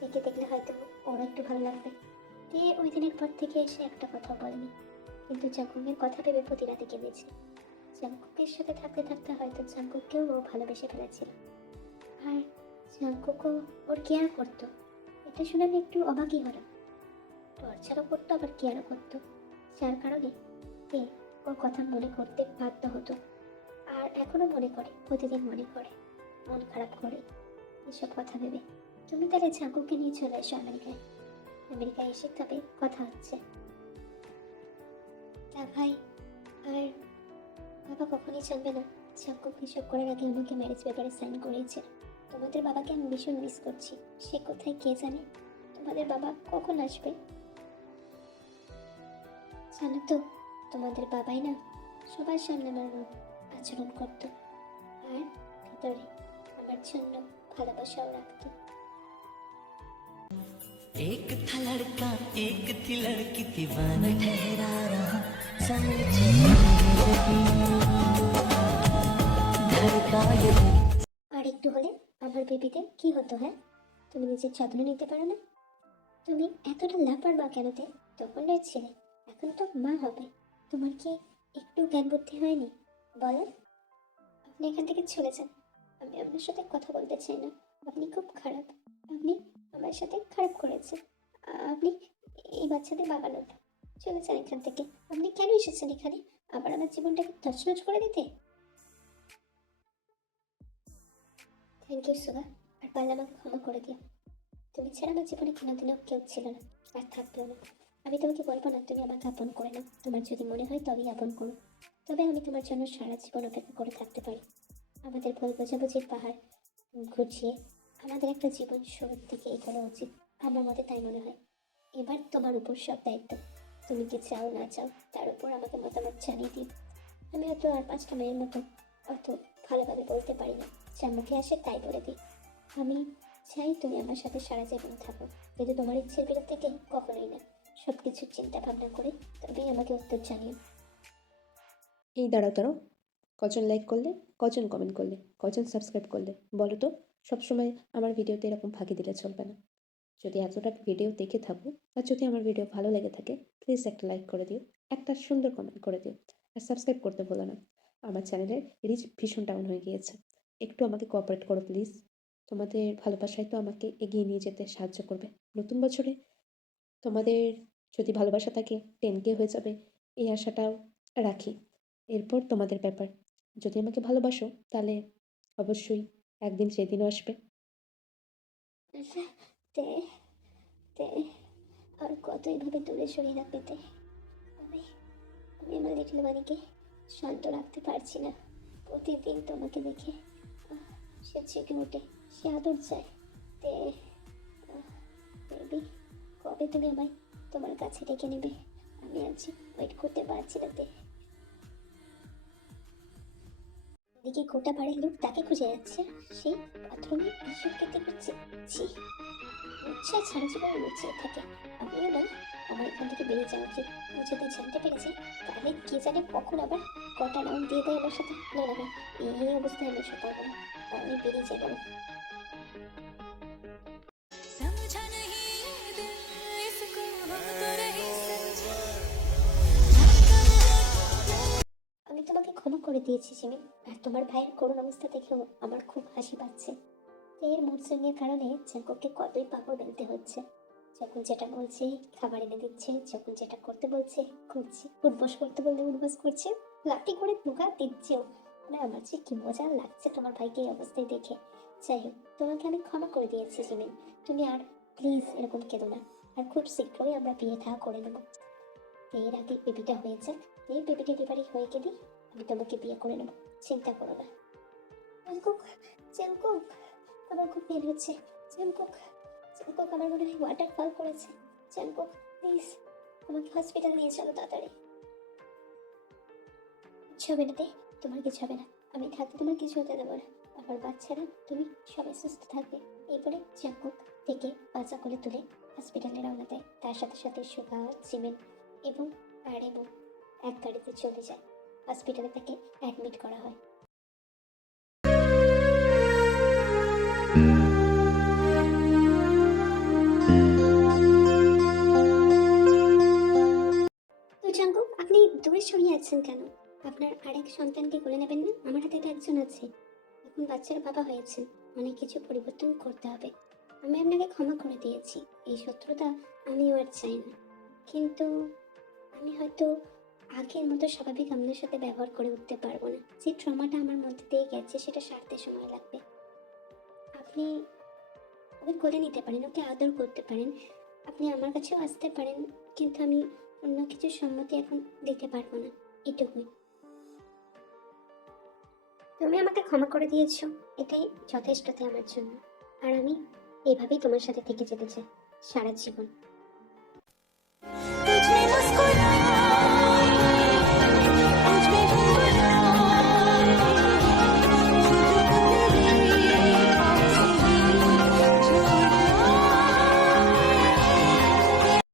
একে দেখলে হয়তো ওরও একটু ভালো লাগবে। দিয়ে ওই দিনের পর থেকে এসে একটা কথা বলেনি, কিন্তু জাঙ্কুকের কথা ভেবে প্রতি রাতে কেঁদেছে। জাঙ্কুকের সাথে থাকতে থাকতে হয়তো জাঙ্কুককেও ও ভালোবেসে ফেলেছিল, আর জাঙ্কুকও ওর কেয়ার করতো। এটা শুনে আমি একটু অবাকই হলাম। টর্চারও করতো আবার কেয়ারও করতো, যার কারণে এ ওর কথা মনে করতে বাধ্য হতো। আর এখনো মনে করে, প্রতিদিন মনে করে, মন খারাপ করে এসব কথা ভেবে। তুমি তাহলে জাঙ্কুককে নিয়ে চলে এসো আমেরিকায়। আমেরিকায় এসে তবে কথা হচ্ছে। তা ভাই, আর বাবা কখনই জানবে না জাঙ্কুক এসব করার আগে আমাকে ম্যারেজ পেপারে সাইন করিয়েছে। তোমাদের বাবাকে আমি ভীষণ মিস করছি। সে কোথায় কে জানে? তোমাদের বাবা কখন আসবে? জানো তো, তোমাদের বাবাই না সবার সামনে আমার রূপ আচরণ করতো, আর ভিতরে আমার জন্য ভালোবাসাও রাখতো। एक था लड़का एक थी लड़की दीवाना ठहरा रहा समझे धड़का ये दिल। আর একটু হলে আমার বেবিদের কি হতো? হ্যাঁ, তুমি নিজের যত্ন নিতে পারো না? তুমি এতটা লাপারবা কেনতে? তখন নয় ছেলে, এখন তো মা হবে। তোমার কি একটু জ্ঞান বুদ্ধি হয়নি? বলো। আপনি এখান থেকে চলে যান। আমি আপনার সাথে কথা বলতে চাই না। আপনি খুব খারাপ। আপনি আমার সাথে খারাপ করেছেন। আপনি এই বাচ্চাদের বাবা নন। চলে যান এখান থেকে। আপনি কেন এসেছেন এখানে? আবার আমার জীবনটাকে তছনছ করে দিতে? থ্যাংক ইউ সুগা। আর পারলে আমাকে ক্ষমা করে দিও। তুমি ছাড়া আমার জীবনে কোনোদিনও কেউ ছিল না, আর থাকবেও না। আমি তোমাকে বলবো না তুমি আমাকে আপন করে নাও। তোমার যদি মনে হয় তবেই আপন করো। তবে আমি তোমার জন্য সারা জীবন অপেক্ষা করে থাকতে পারি। আমাদের ভুল বোঝাবুঝির পাহাড় ঘুচিয়ে আমাদের একটা জীবন শুরুর দিকে এগোনো উচিত। আমার মতে তাই মনে হয়। এবার তোমার উপর সব দায়িত্ব। তুমি কি চাও না চাও তার উপর আমাকে মতামত জানিয়ে দিও। আমি হয়তো আর 5টা মেয়ের মতো অত ভালোভাবে বলতে পারি না, যা মুখে আসে তাই বলে দিই। আমি চাই তুমি আমার সাথে সারা জীবন থাকো, কিন্তু তোমার ইচ্ছের বিরুদ্ধে থেকে কখনোই না। সব কিছুর চিন্তা ভাবনা করে তবেই আমাকে উত্তর জানিও। এই দাঁড়াও দাঁড়াও, কজন লাইক করলে, কজন কমেন্ট করলে, কজন সাবস্ক্রাইব করলে বলো তো? সবসময় আমার ভিডিওতে এরকম ফাঁকি দিলে চলবে না। যদি এতটা ভিডিও দেখে থাকো আর যদি আমার ভিডিও ভালো লেগে থাকে, প্লিজ একটা লাইক করে দিও, একটা সুন্দর কমেন্ট করে দিও, আর সাবস্ক্রাইব করতে ভুলো না। আমার চ্যানেলের রিচ ভীষণ ডাউন হয়ে গিয়েছে, একটু আমাকে কোঅপারেট করো প্লিজ। তোমাদের ভালোবাসায় তো আমাকে এগিয়ে নিয়ে যেতে সাহায্য করবে। নতুন বছরে তোমাদের যদি ভালোবাসা থাকে 10K হয়ে যাবে, এই আশাটাও রাখি। এরপর তোমাদের ব্যাপার। যদি আমাকে ভালোবাসো তাহলে অবশ্যই একদিন সেদিনও আসবে। তে তে আর কত এইভাবে দূরে সরিয়ে রাখবে তে? আমি আমি আমার লিটল মানিকে শান্ত রাখতে পারছি না। প্রতিদিন তোমাকে দেখে সে জেগে ওঠে, সে আদর চায়। তে বেবি, কবে তুমি আমায় তোমার কাছে ডেকে নেবে? আমি আজ ওয়েট করতে পারছি না তে। দেখি গোটা বাড়ির লোক তাকে খুঁজে যাচ্ছে, সেই বাথরুমে এইসব খেতে করছে। ছি, ইচ্ছা সারা জীবন লুচিয়ে থাকে। আমিও না, আমার এখান থেকে বেরিয়ে যাওয়া উচিত। ও যদি জানতে পেরেছে, তাহলে কে জানে কখন আবার কটা রাউন্ড দিয়ে দেয় আমার সাথে। না না না, এই অবস্থায় আমি এসব পারবো না, আমি বেরিয়ে যাবো। समझा नहीं ये दिल इसको हम तो नहीं समझे আমি তোমাকে ক্ষমা করে দিয়েছি সিমি, আর তোমার ভাইয়ের করুণ অবস্থা দেখেও আমার খুব হাসি পাচ্ছে। এর মুড সুইংয়ের কারণে জাঙ্কুককে কতই পাগল বেলতে হচ্ছে। যখন যেটা বলছে খাবার এনে দিচ্ছে, যখন যেটা করতে বলছে করছে, উঠবস করতে বললে উঠবস করছে, লাঠি করে ধোকা দিচ্ছেও। মানে আমার যে কি মজা লাগছে তোমার ভাইকে এই অবস্থায় দেখে। যাই হোক, তোমাকে আমি ক্ষমা করে দিয়েছি সিমি, তুমি আর প্লিজ এরকম কেঁদো না। আর খুব শীঘ্রই আমরা বিয়ে থা করে নেবো। এর আগে বেবিটা হয়ে যাক, এই বেবি ডেলিভারি হয়ে গেলে আমি তোমাকে বিয়ে করে নেবো, চিন্তা করো না। জাঙ্কুক, জাঙ্কুক, আমার খুব পেন হচ্ছে। জাঙ্কুক, জাঙ্কুক, আমার মনে হয় ওয়াটার ফল করেছে। জাঙ্কুক, প্লিজ আমাকে হসপিটাল নিয়ে চলো তাড়াতাড়ি। কিছু হবে না তে, তোমার কিছু হবে না, আমি থাকতে তোমার কিছু হতে দেবো না। আমার বাচ্চারা তুমি সবাই সুস্থ থাকবে। এই বলে জাঙ্কুক থেকে বাচ্চা করে তুলে হসপিটালে রওনা দেয়। তার সাথে সাথে সুগা, জিমিন এবং আরেবু এক গাড়িতে চলে যায়। হসপিটালে তাকে অ্যাডমিট করা হয়। তো জাঙ্কুক, আপনি দূরে সরিয়ে আছেন কেন? আপনার আরেক সন্তানকে কোলে নেবেন না? আমার হাতে তো একজন আছে, এখন বাচ্চার বাবা হয়েছেন, অনেক কিছু পরিবর্তন করতে হবে। আমি আপনাকে ক্ষমা করে দিয়েছি, এই শত্রুতা আমিও আর চাই না। কিন্তু আমি হয়তো আগের মতো স্বাভাবিক আপনার সাথে ব্যবহার করে উঠতে পারবো না। যে ট্রমাটা আমার মধ্যে দিয়ে গেছে সেটা সারতে সময় লাগবে। আপনি ওকে কোলে নিতে পারেন, ওকে আদর করতে পারেন, আপনি আমার কাছেও আসতে পারেন, কিন্তু আমি অন্য কিছুর সম্মতি এখন দিতে পারবো না, এটুকুই। তুমি আমাকে ক্ষমা করে দিয়েছো, এটাই যথেষ্টতে আমার জন্য। আর আমি এভাবেই তোমার সাথে থেকে যেতে চাই সারা জীবন। तुझ में मुस्कुरा